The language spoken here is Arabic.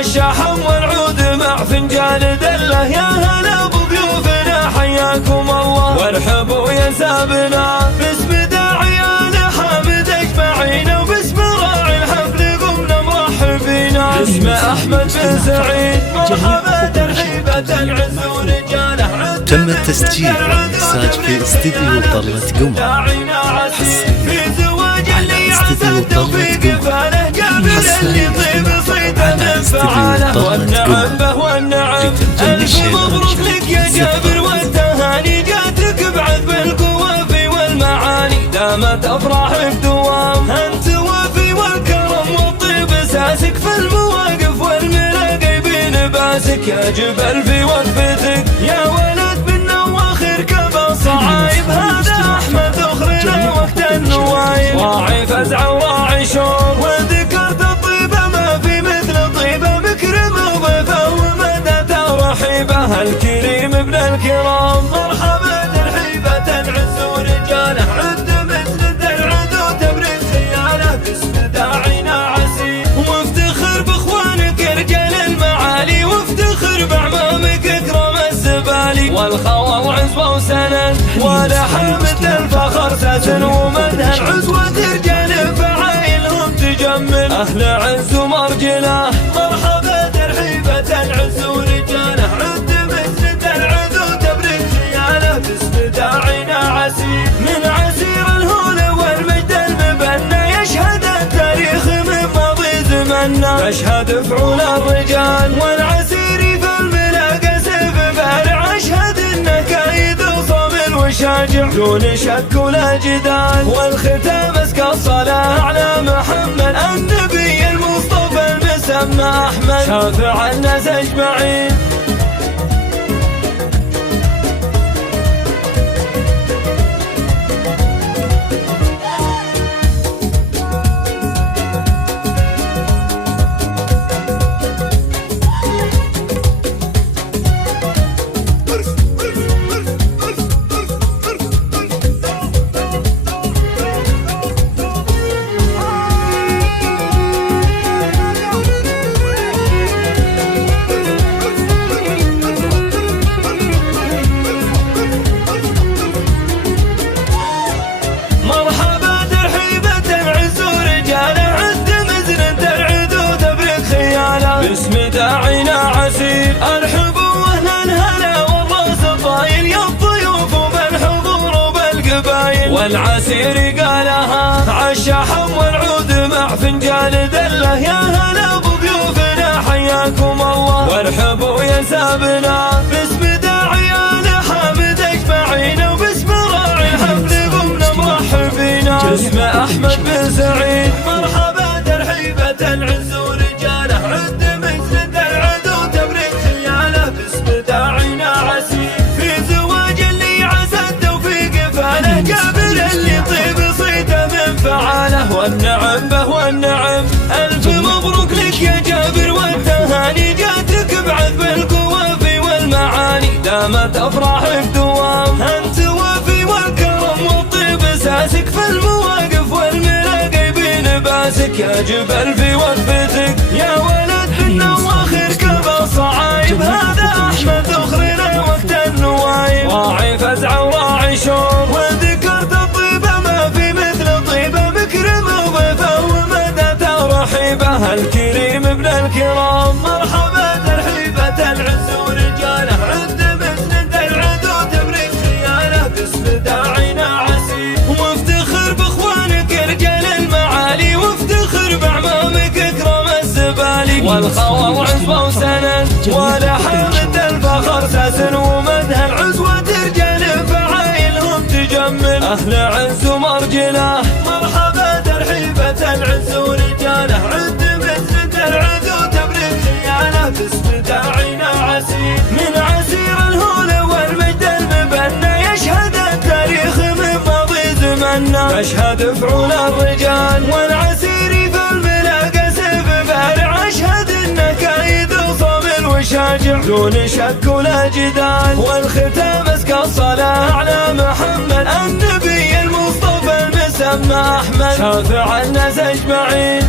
عالشحم والعود مع فنجان دله. يا هلا بضيوفنا حياكم الله وارحبوا يا سابنا باسم داعيان حامد اجمعين وباسم راعي الحفل قمنا مرحبين. باسم احمد بن سعيد مرحبا ترحيبة العز ورجاله. تم التسجيل والإنتاج في استديو طلة قمر حصريا على استديو طلة قمر حصريا على استديو طلة قمر ألف مبروك لك يا جابر والتهاني جاتك بعذب القوافي والمعاني دامت أفراحك دوام. أنت وافي والكرم والطيب أساسك في المواقف والملاقي باسك يا جبل في وقفتك. يا ولد منا واخر كبا صعايب هذا أحمد أخرنا وقت النوايب. راعي فزع وراعي شور وذكرت الطيبة ما في مثل طيبة مكرمة وضيفة ومدى ترحيبه الكريم ابن الكرام. مرحبا ترحيبة العز ورجاله عد مثل العد وتبرك خياله باسم داعينا عسير. وافتخر باخوانك رجال المعالي وافتخر باعمامك اكرم الزبالي والخوى وعزوة وسند ولحامة الفخر ساسن ومدها العزوة رجال فعايلهم تجمل أهل عز ومرجله. مرحبا ترحيبة العز ورجاله عد مثل العد وتبرك خياله باسم داعينا عسير. من عسير الهول والمجد المبنى يشهد التاريخ من ماضي زمنا يشهد فعول الرجال والعسير في الملاقى سيف بارع. اشهد النكايد وصامل وشاجع دون شك ولا جدال والختام اسكى الصلاة على محمد النبي المصطفى المسمى أحمد شافع الناس أجمعين. باسم داعينا عسير ارحبوا واهلا الهلا والراس الطايل يا الضيوف وبالحضور وبالقبايل. والعسير قالها عالشحم والعود مع فنجان دله. يا هلا بضيوفنا حياكم الله وارحبوا يا سابنا باسم داعيان حامد اجمعين وباسم راعي الحفل قمنا مرحبين. باسم احمد بن سعيد مرحبا ترحيبة العز ورجاله عد مثل العد وتبرك خياله باسم داعينا عسير. في زواج اللي عسى التوفيق فاله جابر اللي طيب صيته من فعاله والنعم به والنعم. ألف مبروك لك يا جابر والتهاني جاتك بعذب القوافي والمعاني دامت أفراحك دوام. أنت وافي والكرم والطيب أساسك في المواقف والملاقي باسك يا جبل في وقفتك. يا ولد منا واخر كبا صعايب هذا أحمد أخرنا وقت النوايب. راعي فزع وراعي شور وذكرت الطيبة ما في مثل طيبة مكرمة وضيفة ومدى ترحيبه الكريم ابن الكرام. مرحبا ترحيبة العز ورجاله عد مثل العد وتبرك خياله باسم داعينا عسير. وافتخر باخوانك رجال المعالي وافتخر باعمامك اكرم الزبالي والخوى وعزوة وسند ولحامة الفخر ساسن ومدها العزوة رجال فعايلهم تجمل أهل عز ومرجله. مرحبا ترحيبة العز ورجاله عد مثل العد وتبرك خياله باسم داعينا عسير. من عسير الهول والمجد المبنى يشهد التاريخ من ماضي زمنا يشهد فعول الرجال والعسير في الملاقى سيف بارع. اشهد النكايد وصامل وشاجع دون شك ولا جدال والختام اسكى الصلاة على محمد النبي المصطفى المسمى أحمد شافع الناس أجمعين.